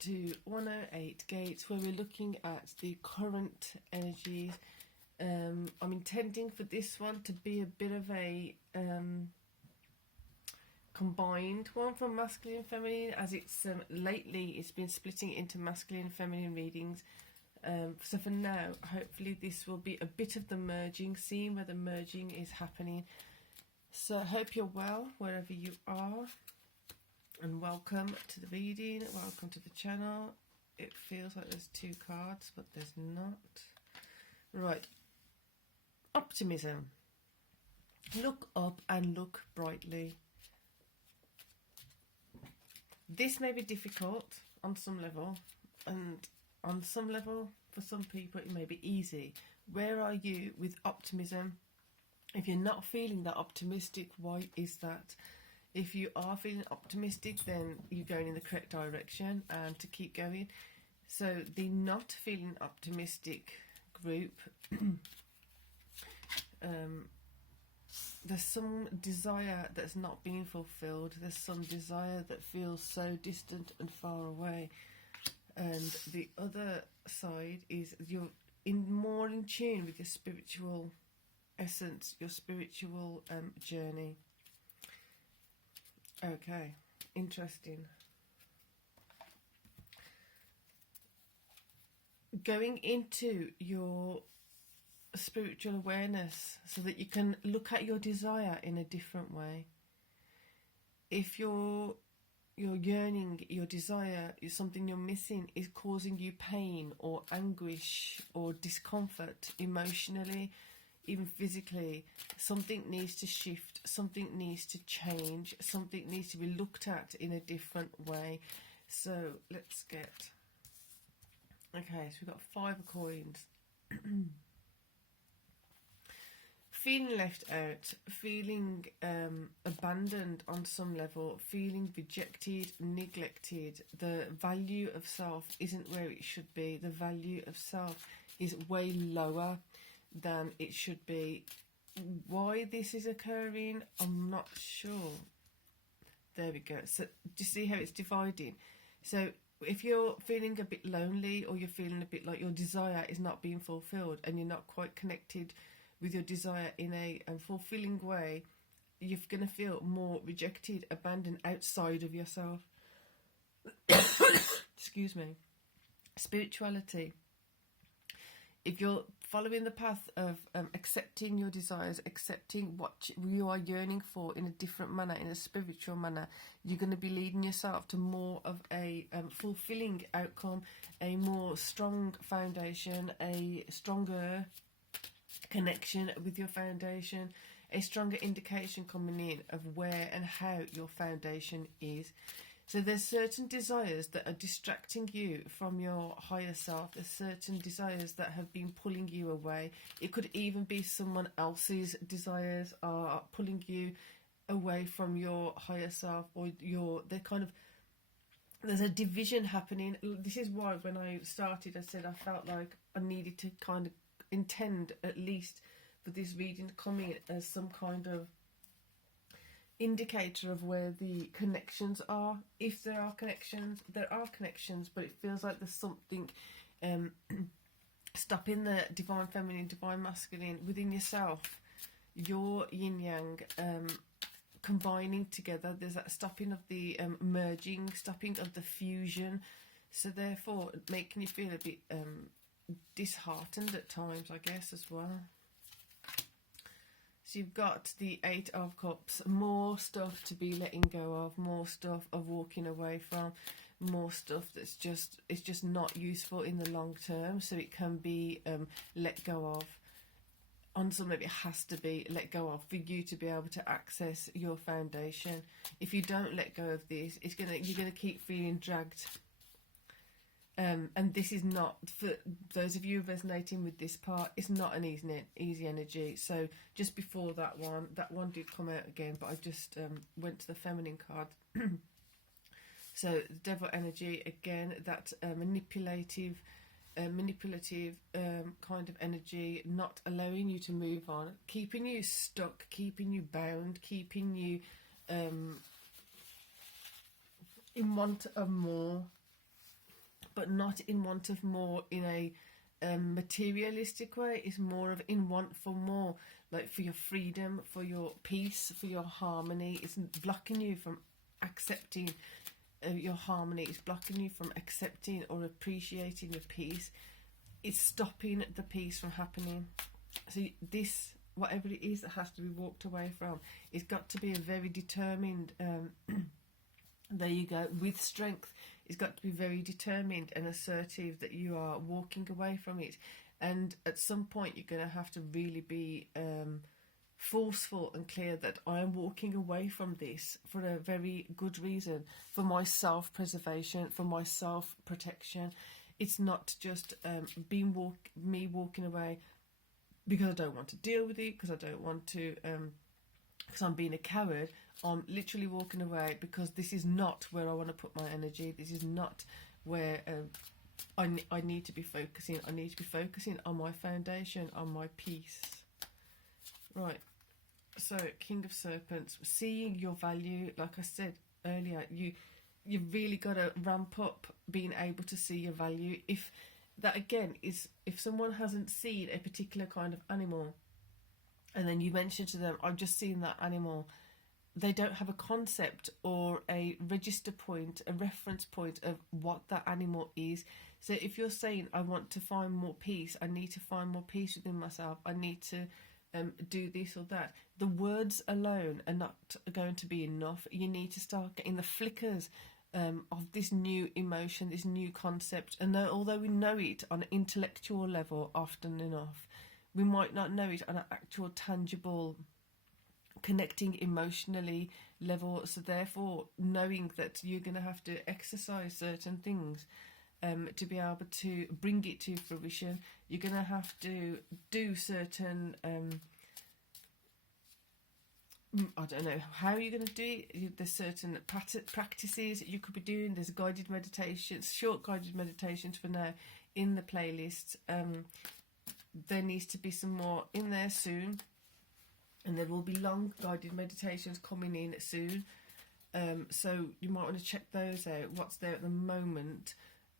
to 108 gates, where we're looking at the current energies. I'm intending for this one to be a bit of a combined one from masculine and feminine, as it's lately it's been splitting into masculine and feminine readings. So for now, hopefully this will be a bit of the merging, seeing where the merging is happening. So I hope you're well wherever you are, and welcome to the reading, welcome to the channel. It feels like there's 2 cards, but there's not. Right, optimism. Look up and look brightly. This may be difficult on some level, and on some level, for some people, it may be easy. Where are you with optimism? If you're not feeling that optimistic, why is that? If you are feeling optimistic, then you're going in the correct direction, and to keep going. So the not feeling optimistic group, there's some desire that's not being fulfilled. There's some desire that feels so distant and far away. And the other side is you're more in tune with your spiritual essence, your spiritual journey. Okay, interesting. Going into your spiritual awareness so that you can look at your desire in a different way. If your yearning, your desire is something you're missing, is causing you pain or anguish or discomfort emotionally, even physically, something needs to shift, something needs to change, something needs to be looked at in a different way. So let's get, okay, so we've got 5 of coins. Feeling left out, feeling abandoned on some level, feeling rejected, neglected. The value of self isn't where it should be. The value of self is way lower than it should be. Why this is occurring, I'm not sure. There we go. So do you see how it's dividing? So if you're feeling a bit lonely, or you're feeling a bit like your desire is not being fulfilled, and you're not quite connected with your desire in a fulfilling way, you're going to feel more rejected, abandoned outside of yourself. Excuse me. Spirituality. If you're following the path of accepting your desires, accepting what you are yearning for in a different manner, in a spiritual manner, you're going to be leading yourself to more of a fulfilling outcome, a more strong foundation, a stronger connection with your foundation, a stronger indication coming in of where and how your foundation is. So there's certain desires that are distracting you from your higher self. There's certain desires that have been pulling you away. It could even be someone else's desires are pulling you away from your higher self, or there's a division happening. This is why when I started, I said I felt like I needed to kind of intend, at least for this reading, to come in as some kind of indicator of where the connections are. If there are connections, but it feels like there's something stopping the divine feminine, divine masculine within yourself, your yin yang combining together. There's that stopping of the merging, stopping of the fusion, so therefore making you feel a bit disheartened at times, I guess, as well. So you've got the 8 of Cups, more stuff to be letting go of, more stuff of walking away from, more stuff that's just not useful in the long term, so it can be let go of. On some level, it has to be let go of for you to be able to access your foundation. If you don't let go of this, you're gonna keep feeling dragged. And this is not, for those of you resonating with this part, it's not an easy energy. So just before that one did come out again, but I just went to the feminine card. So the devil energy, again, that manipulative kind of energy, not allowing you to move on, keeping you stuck, keeping you bound, keeping you in want of more. but not in want of more in a materialistic way. It's more of in want for more, like for your freedom, for your peace, for your harmony. It's blocking you from accepting your harmony. It's blocking you from accepting or appreciating your peace. It's stopping the peace from happening. So this, whatever it is that has to be walked away from, it's got to be a very determined there you go, with strength. It's got to be very determined and assertive that you are walking away from it. And at some point you're going to have to really be forceful and clear that I am walking away from this for a very good reason, for my self-preservation, for my self-protection. It's not just me walking away because I don't want to deal with it, because I don't want to, because I'm being a coward. I'm literally walking away because this is not where I want to put my energy. This is not where I need to be focusing. I need to be focusing on my foundation, on my peace. Right. So, King of Serpents, seeing your value, like I said earlier, you've really got to ramp up being able to see your value. If that again is, if someone hasn't seen a particular kind of animal, and then you mention to them, I've just seen that animal, they don't have a concept or a register point, a reference point of what that animal is. So if you're saying, I want to find more peace, I need to find more peace within myself, I need to do this or that, the words alone are not going to be enough. You need to start getting the flickers of this new emotion, this new concept. And although we know it on an intellectual level often enough, we might not know it on an actual tangible connecting emotionally level. So therefore, knowing that you're going to have to exercise certain things to be able to bring it to fruition, you're going to have to do certain I don't know how you're going to do it. There's certain practices you could be doing. There's guided meditations, short guided meditations for now in the playlist. There needs to be some more in there soon, and there will be long guided meditations coming in soon. So you might want to check those out, what's there at the moment.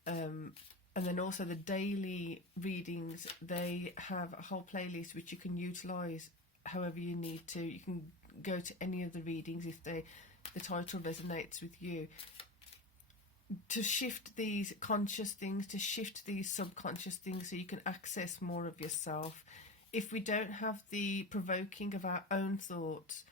And then also the daily readings, they have a whole playlist which you can utilise however you need to. You can go to any of the readings if the title resonates with you, to shift these conscious things, to shift these subconscious things, so you can access more of yourself. If we don't have the provoking of our own thoughts,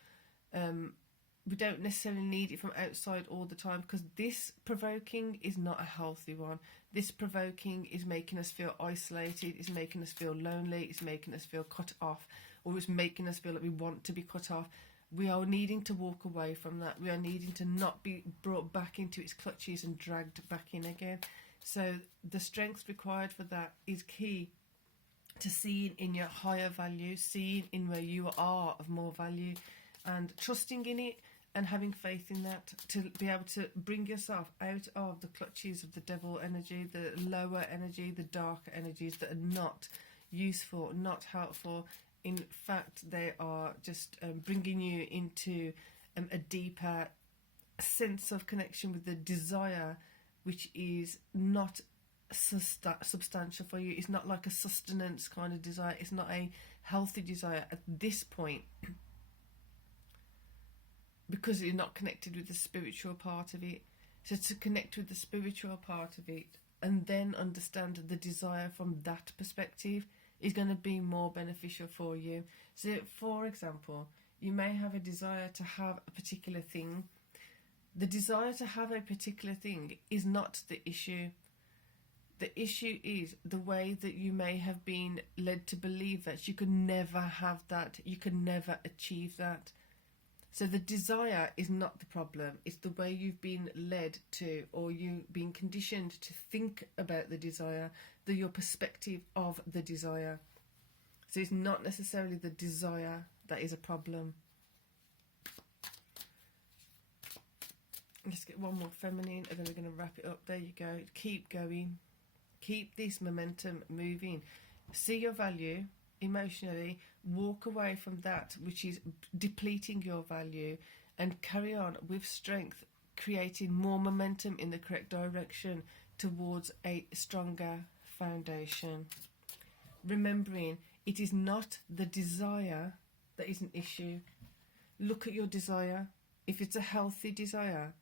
we don't necessarily need it from outside all the time, because this provoking is not a healthy one. This provoking is making us feel isolated, is making us feel lonely, is making us feel cut off, or it's making us feel like we want to be cut off. We are needing to walk away from that. We are needing to not be brought back into its clutches and dragged back in again. So the strength required for that is key to seeing in your higher value, seeing in where you are of more value, and trusting in it and having faith in that, to be able to bring yourself out of the clutches of the devil energy, the lower energy, the darker energies that are not useful, not helpful. In fact, they are just bringing you into a deeper sense of connection with the desire, which is not substantial for you. It's not like a sustenance kind of desire. It's not a healthy desire at this point, because you're not connected with the spiritual part of it. So to connect with the spiritual part of it and then understand the desire from that perspective is going to be more beneficial for you. So for example, you may have a desire to have a particular thing. The desire to have a particular thing is not the issue. The issue is the way that you may have been led to believe that you could never have that, you can never achieve that. So the desire is not the problem. It's the way you've been led to, or you've been conditioned to think about the desire, your perspective of the desire. So it's not necessarily the desire that is a problem. Let's get one more feminine and then we're going to wrap it up. There you go. Keep going. Keep this momentum moving. See your value emotionally. Walk away from that which is depleting your value, and carry on with strength, creating more momentum in the correct direction, towards a stronger foundation. Remembering it is not the desire that is an issue. Look at your desire. If it's a healthy desire,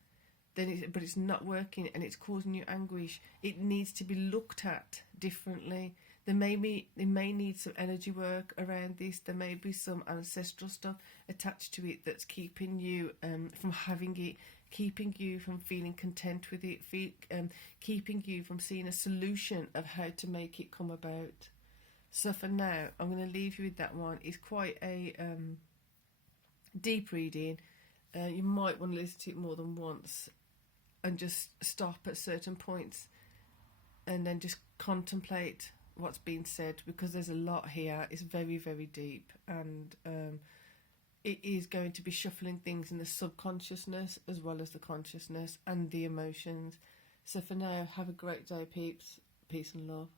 then but it's not working and it's causing you anguish, it needs to be looked at differently. They may need some energy work around this. There may be some ancestral stuff attached to it that's keeping you from having it, keeping you from feeling content with it, keeping you from seeing a solution of how to make it come about. So for now, I'm going to leave you with that one. It's quite a deep reading. You might want to listen to it more than once and just stop at certain points and then just contemplate what's being said, because there's a lot here. It's very, very deep, and it is going to be shuffling things in the subconsciousness as well as the consciousness and the emotions. So for now, have a great day, peeps. Peace and love.